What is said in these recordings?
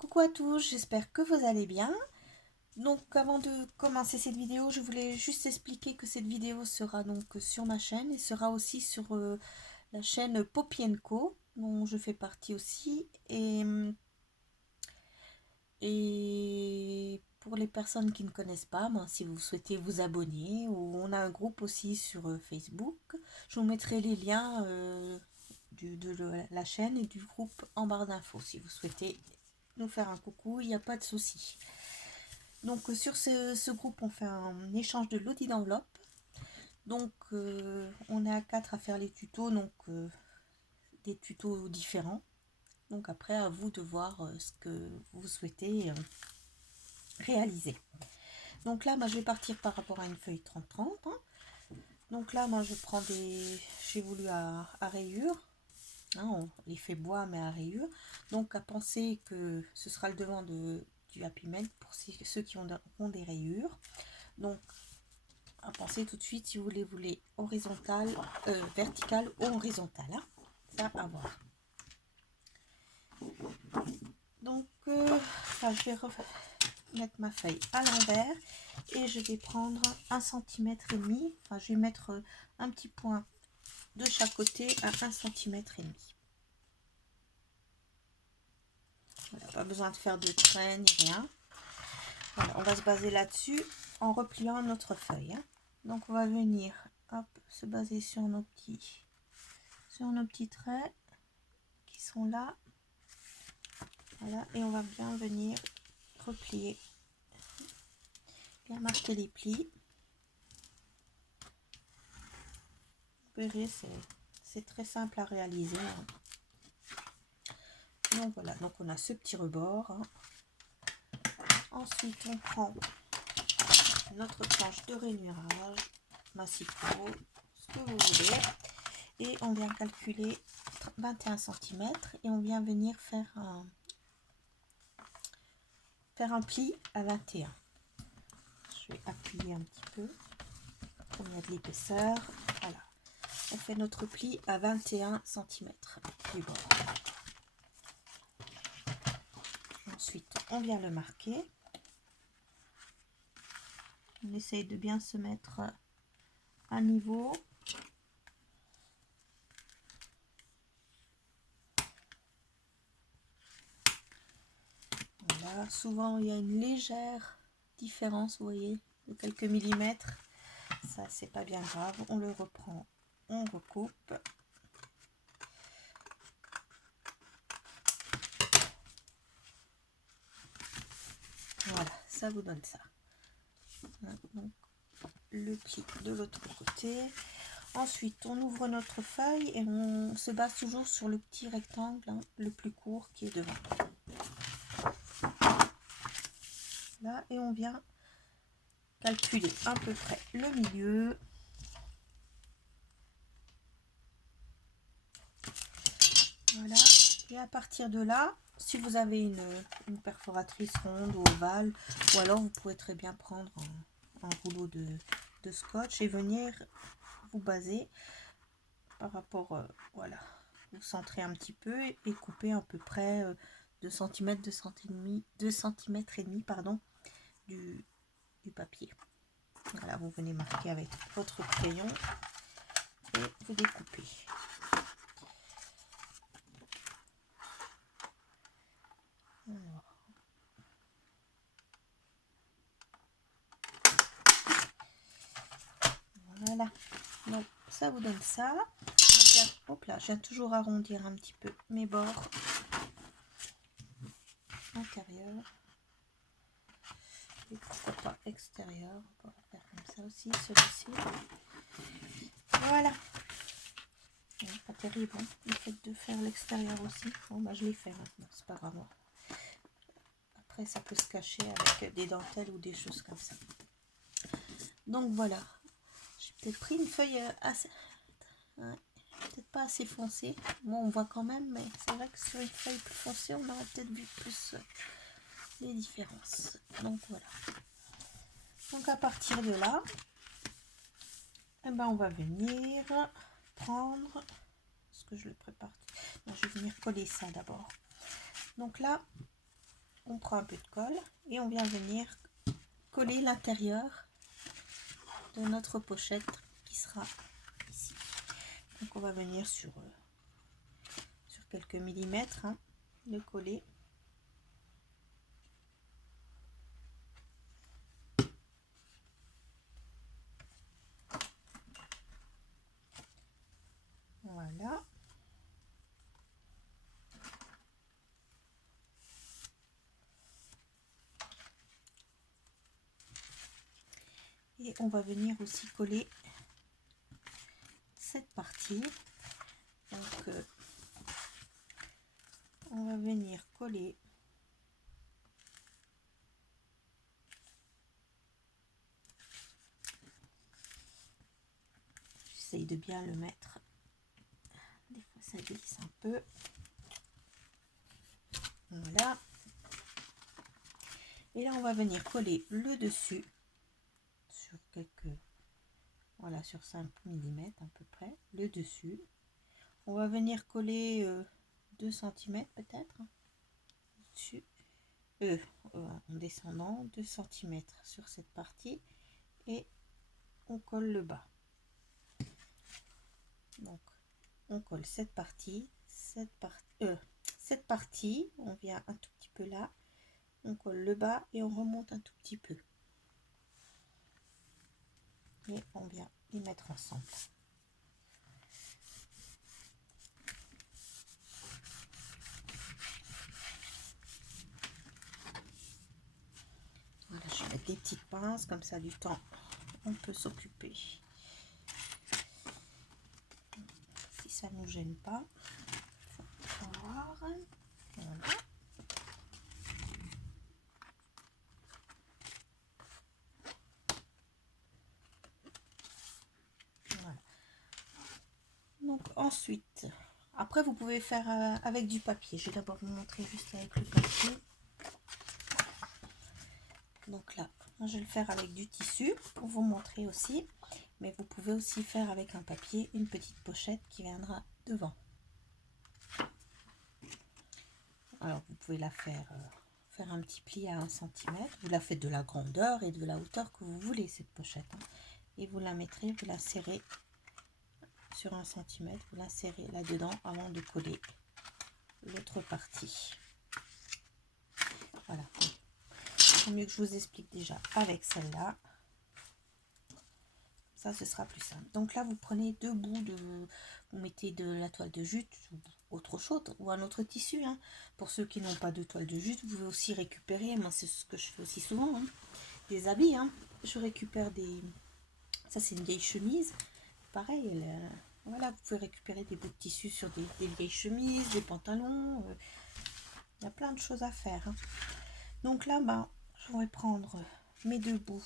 Coucou à tous, j'espère que vous allez bien. Donc avant de commencer cette vidéo, je voulais juste expliquer que cette vidéo sera donc sur ma chaîne et sera aussi sur la chaîne Poppy & Co, dont je fais partie aussi. Et pour les personnes qui ne connaissent pas, si vous souhaitez vous abonner, ou on a un groupe aussi sur Facebook, je vous mettrai les liens de la chaîne et du groupe en barre d'infos si vous souhaitez nous faire un coucou, il n'y a pas de souci. Donc sur ce groupe, on fait un échange de lotis d'enveloppe. Donc on est à 4 à faire les tutos, donc des tutos différents. Donc après, à vous de voir ce que vous souhaitez réaliser. Donc là, je vais partir par rapport à une feuille 30-30. Hein. Donc là, moi, je prends j'ai voulu à rayures. Hein, on les fait bois, mais à rayures. Donc à penser que ce sera le devant du Happy Mail pour ceux qui ont des rayures. Donc à penser tout de suite si vous voulez horizontale, verticale ou horizontale. Hein. Ça à voir. Donc je vais mettre ma feuille à l'envers et je vais prendre 1,5 cm. Je vais mettre un petit point de chaque côté à 1,5 cm. Voilà, pas besoin de faire de traits ni rien. Voilà, on va se baser là-dessus en repliant notre feuille. Hein. Donc on va venir se baser sur nos petits traits qui sont là. Voilà, et on va bien venir replier, bien marquer les plis. Vous verrez, c'est très simple à réaliser. Hein. Donc voilà, donc on a ce petit rebord. Hein. Ensuite, on prend notre planche de rainurage, massifo, ce que vous voulez, et on vient calculer 21 cm et on vient venir faire un pli à 21. Je vais appuyer un petit peu pour qu'il y ait de l'épaisseur. Voilà, on fait notre pli à 21 cm du bord. Ensuite, on vient le marquer. On essaye de bien se mettre à niveau. Voilà, souvent il y a une légère différence, vous voyez, de quelques millimètres. Ça, c'est pas bien grave. On le reprend, on recoupe. Voilà, ça vous donne ça. Donc, le pli de l'autre côté. Ensuite, on ouvre notre feuille et on se base toujours sur le petit rectangle, hein, le plus court qui est devant. Là, et on vient calculer à peu près le milieu. Voilà, et à partir de là, si vous avez une perforatrice ronde ou ovale, ou alors vous pouvez très bien prendre un rouleau de scotch et venir vous baser par rapport, voilà, vous centrez un petit peu et couper à peu près 2 cm, 2 cm et demi, pardon, du papier. Voilà, vous venez marquer avec votre crayon et vous découpez. Alors, voilà, donc ça vous donne ça. Hop là, je viens toujours arrondir un petit peu mes bords intérieurs et pourquoi pas extérieurs. On va faire comme ça aussi, celui-ci. Voilà. Pas terrible, hein, le fait de faire l'extérieur aussi. Bon, je l'ai fait maintenant, c'est pas grave. Après, ça peut se cacher avec des dentelles ou des choses comme ça. Donc voilà. J'ai peut-être pris une feuille assez... Ouais, peut-être pas assez foncée. Bon, on voit quand même, mais c'est vrai que sur une feuille plus foncée, on aurait peut-être vu plus les différences. Donc voilà. Donc à partir de là, eh ben, on va venir prendre... Est-ce que je le prépare? Non, je vais venir coller ça d'abord. Donc là, on prend un peu de colle et on vient venir coller l'intérieur de notre pochette qui sera ici. Donc on va venir sur quelques millimètres, hein, le coller. Voilà. Et on va venir aussi coller cette partie. Donc on va venir coller j'essaye de bien le mettre, des fois ça glisse un peu, voilà. Et là on va venir coller le dessus sur quelques, voilà, sur 5 mm à peu près, le dessus. On va venir coller 2 cm peut-être dessus, en descendant 2 cm sur cette partie, et on colle le bas. Donc on colle cette partie, cette partie, on vient un tout petit peu là, on colle le bas et on remonte un tout petit peu. Et on vient les mettre ensemble. Voilà, je vais mettre des petites pinces, comme ça du temps on peut s'occuper. Si ça ne nous gêne pas. Voir. Voilà. Voilà. Donc ensuite, après vous pouvez faire avec du papier. Je vais d'abord vous montrer juste avec le papier. Donc là, moi je vais le faire avec du tissu pour vous montrer aussi. Mais vous pouvez aussi faire avec un papier, une petite pochette qui viendra devant. Alors vous pouvez la faire un petit pli à 1 cm. Vous la faites de la grandeur et de la hauteur que vous voulez, cette pochette, hein. Et vous la mettrez, vous la serrez sur 1 cm, vous la serrez là dedans avant de coller l'autre partie. Voilà. C'est mieux que je vous explique déjà avec celle-là. Ça, ce sera plus simple. Donc là, vous prenez 2 bouts vous mettez de la toile de jute ou autre chose, ou un autre tissu, hein. Pour ceux qui n'ont pas de toile de jute, vous pouvez aussi récupérer, moi c'est ce que je fais aussi souvent, hein, des habits, hein. Je récupère ça c'est une vieille chemise, pareil, voilà, vous pouvez récupérer des bouts de tissu sur des vieilles chemises, des pantalons, il y a plein de choses à faire, hein. Donc là, je vais prendre mes 2 bouts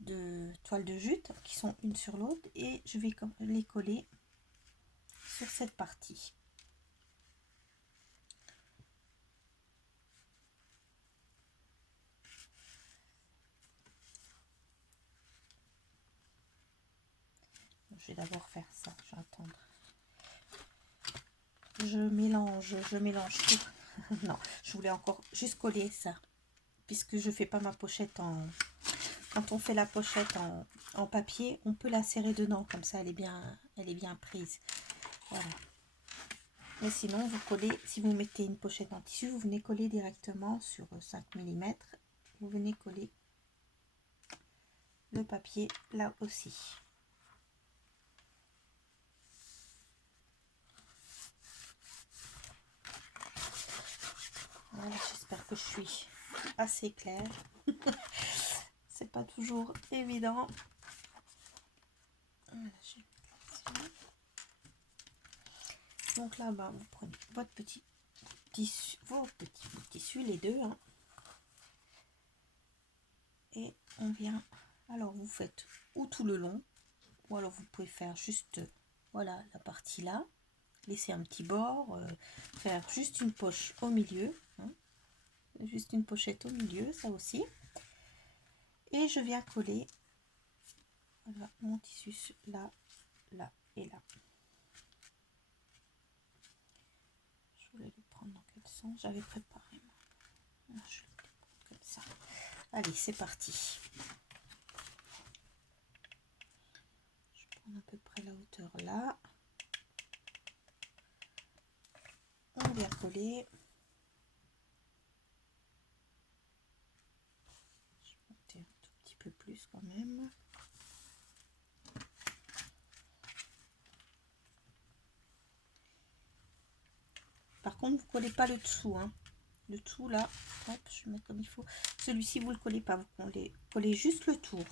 de toile de jute qui sont une sur l'autre et je vais les coller sur cette partie. Je vais d'abord faire ça, je vais attendre. Je mélange tout. Non, je voulais encore juste coller ça, puisque je fais pas ma pochette quand on fait la pochette en papier, on peut la serrer dedans, comme ça elle est bien prise. Voilà. Mais sinon, vous collez, si vous mettez une pochette en tissu, vous venez coller directement sur 5 mm. Vous venez coller le papier là aussi. Voilà, j'espère que je suis assez claire. C'est pas toujours évident. Voilà, donc là, vous prenez votre petit tissu, vos petits tissus, les deux, hein, et on vient. Alors vous faites ou tout le long, ou alors vous pouvez faire juste, voilà, la partie là, laisser un petit bord, faire juste une poche au milieu, hein, juste une pochette au milieu, ça aussi. Et je viens coller, voilà, mon tissu là, là et là. Je voulais le prendre dans quel sens j'avais préparé. Allez, c'est parti. Je prends à peu près la hauteur là. On vient coller. Je vais monter un tout petit peu plus quand même. Par contre, vous collez pas le dessous, hein. Le tout là, hop, je vais mettre comme il faut. Celui-ci, vous le collez pas, vous collez juste le tour.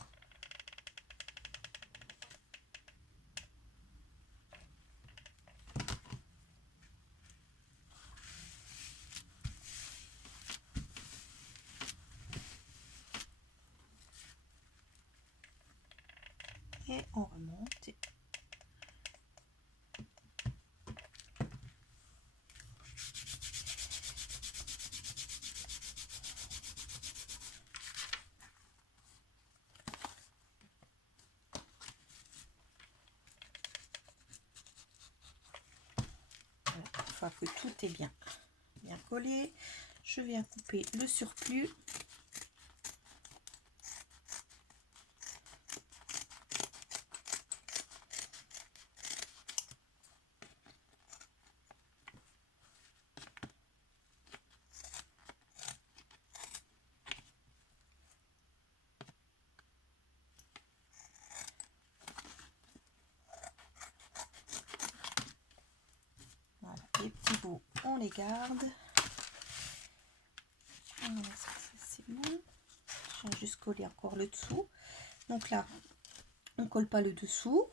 Et on remonte. Voilà, une fois que tout est bien collé, je viens couper le surplus. Voilà, les petits bouts, on les garde. Voilà, ça c'est bon. Je vais juste coller encore le dessous. Donc là, on colle pas le dessous.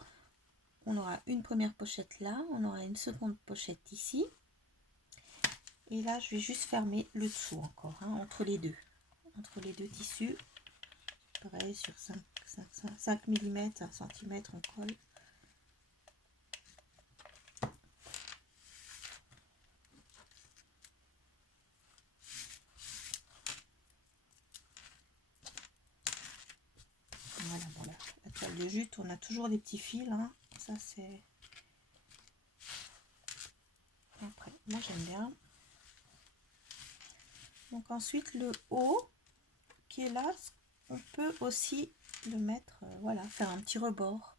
On aura une première pochette là, on aura une seconde pochette ici. Et là, je vais juste fermer le dessous encore, hein, entre les deux tissus. Pareil, sur 5 mm, 1 cm, on colle. Voilà, voilà. La toile de jute, on a toujours des petits fils, hein. Ça c'est... Après, moi j'aime bien. Donc ensuite, le haut qui est là, on peut aussi le mettre, voilà, faire un petit rebord.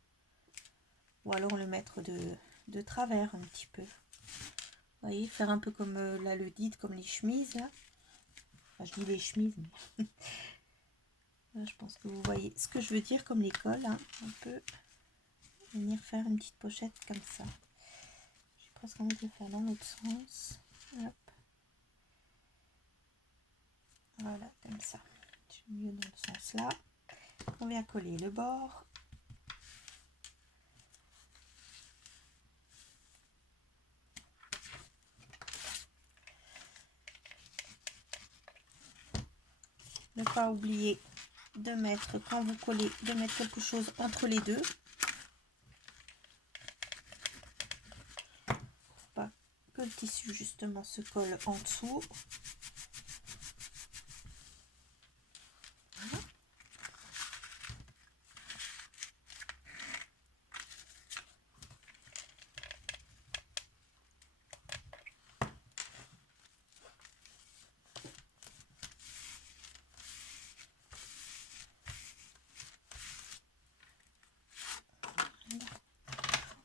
Ou alors le mettre de travers un petit peu. Vous voyez, faire un peu comme là le dit, comme les chemises là. Enfin, je dis les chemises, mais là, je pense que vous voyez ce que je veux dire, comme les cols, hein. On peut venir faire une petite pochette comme ça. J'ai presque envie de le faire dans l'autre sens. Hop. Voilà, comme ça. Je suis mieux dans le sens là. On vient coller le bord. Ne pas oublier de mettre, quand vous collez, de mettre quelque chose entre les deux. Pour pas que le tissu justement se colle en dessous. Voilà.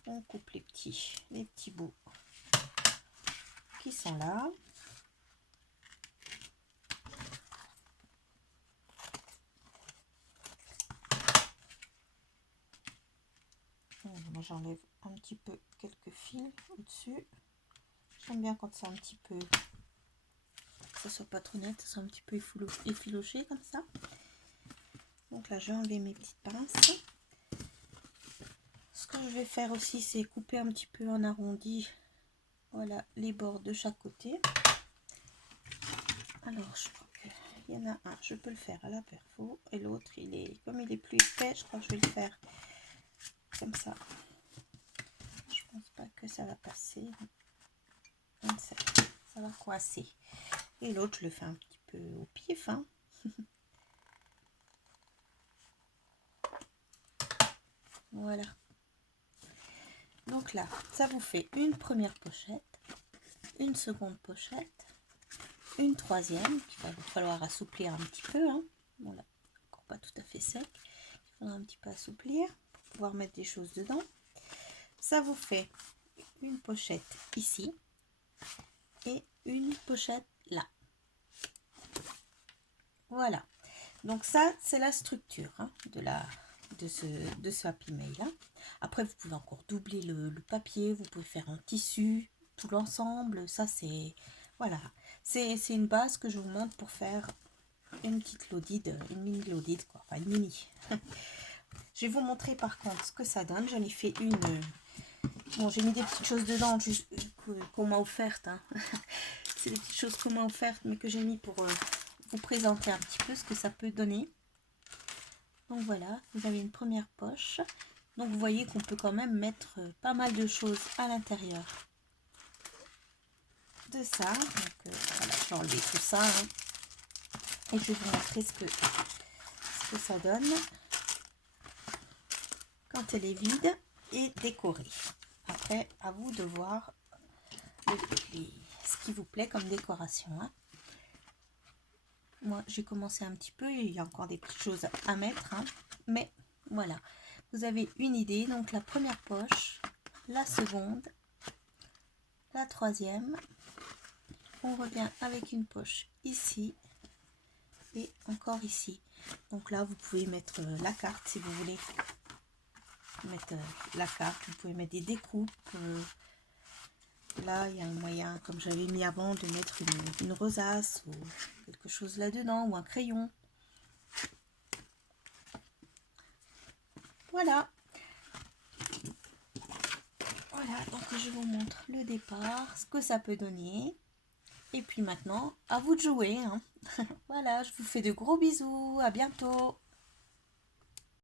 On coupe les petits bouts qui sont là. Moi j'enlève un petit peu quelques fils au-dessus. J'aime bien quand c'est un petit peu, que ça soit pas trop net, ça soit un petit peu effiloché comme ça. Donc là je vais enlever mes petites pinces. Ce que je vais faire aussi, c'est couper un petit peu en arrondi, voilà, les bords de chaque côté. Alors je crois qu'il y en a un, je peux le faire à la perfo, et l'autre il est, comme il est plus épais, je crois que je vais le faire comme ça. Je pense pas que ça va passer, ça va coincer. Et l'autre je le fais un petit peu au pif, hein. Voilà. Donc là, ça vous fait une première pochette, une seconde pochette, une troisième, qu'il va vous falloir assouplir un petit peu, hein. Bon là, encore pas tout à fait sec. Il faudra un petit peu assouplir pour pouvoir mettre des choses dedans. Ça vous fait une pochette ici et une pochette là. Voilà. Donc ça, c'est la structure hein, de ce Happy Mail. Hein. Après, vous pouvez encore doubler le papier, vous pouvez faire un tissu, tout l'ensemble. Ça, c'est... Voilà. C'est une base que je vous montre pour faire une petite lodide, une mini lodide, quoi. Enfin, une mini. Je vais vous montrer par contre ce que ça donne. J'en ai fait une... Bon, j'ai mis des petites choses dedans juste qu'on m'a offertes. Hein. C'est des petites choses qu'on m'a offertes, mais que j'ai mis pour vous présenter un petit peu ce que ça peut donner. Donc voilà, vous avez une première poche. Donc vous voyez qu'on peut quand même mettre pas mal de choses à l'intérieur de ça. Donc voilà, je vais enlever tout ça. Hein. Et je vais vous montrer ce que ça donne quand elle est vide et décorée. Après, à vous de voir ce qui vous plaît comme décoration. Hein. Moi, j'ai commencé un petit peu, il y a encore des petites choses à mettre. Hein. Mais voilà, vous avez une idée. Donc la première poche, la seconde, la troisième. On revient avec une poche ici et encore ici. Donc là, vous pouvez mettre la carte si vous voulez mettre la carte. Vous pouvez mettre des découpes. Là, il y a un moyen, comme j'avais mis avant, de mettre une rosace ou quelque chose là-dedans ou un crayon. Voilà. Voilà, donc je vous montre le départ, ce que ça peut donner. Et puis maintenant, à vous de jouer. Hein. Voilà, je vous fais de gros bisous. À bientôt.